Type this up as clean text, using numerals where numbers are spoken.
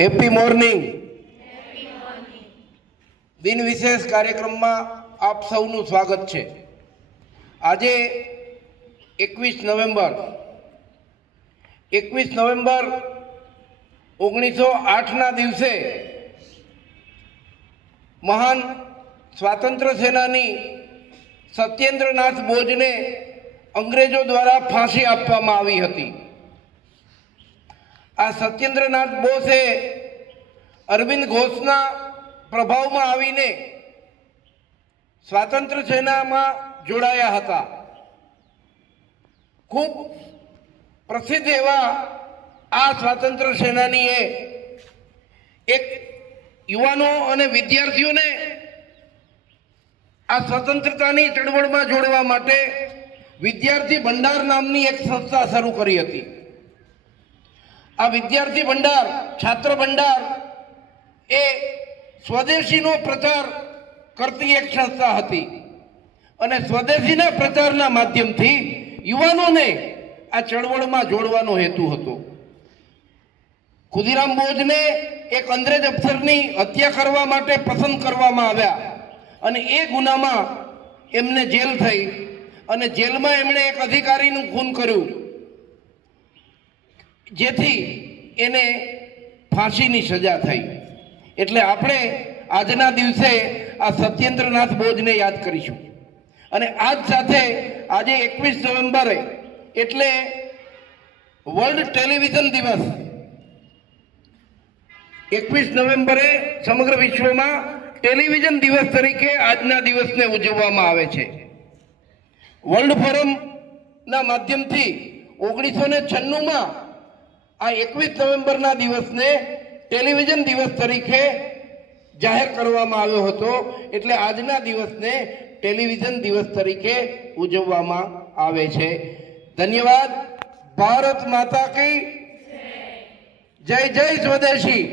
Happy morning દિન વિશેષ કાર્યક્રમમાં આપ સૌનું સ્વાગત છે। આજે 21 નવેમ્બર 1908ના દિવસે મહાન સ્વાતંત્ર્ય સેનાની સત્યેન્દ્રનાથ બોઝને અંગ્રેજો દ્વારા ફાંસી આપવામાં આવી હતી। આ સત્યેન્દ્રનાથ બોઝે અરવિંદ ઘોષના પ્રભાવમાં આવીને સ્વાતંત્ર્ય સેનામાં જોડાયા હતા। ખૂબ પ્રસિદ્ધ એવા આ સ્વાતંત્ર્ય સેનાનીએ એક યુવાનો અને વિદ્યાર્થીઓને આ સ્વતંત્રતાની ચળવળમાં જોડવા માટે વિદ્યાર્થી ભંડાર નામની એક સંસ્થા શરૂ કરી હતી। આ વિદ્યાર્થી ભંડાર, છાત્ર ભંડાર એ સ્વદેશીનો પ્રચાર કરતી એક સંસ્થા હતી અને સ્વદેશીના પ્રચારના માધ્યમથી યુવાનોને આ ચળવળમાં જોડવાનો હેતુ હતો। ખુદીરામ બોઝને એક અંગ્રેજ અફસરની હત્યા કરવા માટે પસંદ કરવામાં આવ્યા અને એ ગુનામાં એમને જેલ થઈ અને જેલમાં એમણે એક અધિકારીનું ખૂન કર્યું, જેથી એને ફાંસીની સજા થઈ। એટલે આપણે આજના દિવસે આ સત્યેન્દ્રનાથ બોઝને યાદ કરીશું અને આજ સાથે આજે 21 નવેમ્બરે એટલે વર્લ્ડ ટેલિવિઝન દિવસ। 21 નવેમ્બરે સમગ્ર વિશ્વમાં ટેલિવિઝન દિવસ તરીકે આજના દિવસને ઉજવવામાં આવે છે। વર્લ્ડ ફોરમના માધ્યમથી 1996માં આ 21 નવેમ્બરના દિવસને ટેલિવિઝન દિવસ તરીકે જાહેર કરવામાં આવ્યો હતો। એટલે આજના દિવસને ટેલિવિઝન દિવસ તરીકે ઉજવવામાં આવે છે। ધન્યવાદ। ભારત માતા કી જય। જય જય સ્વદેશી।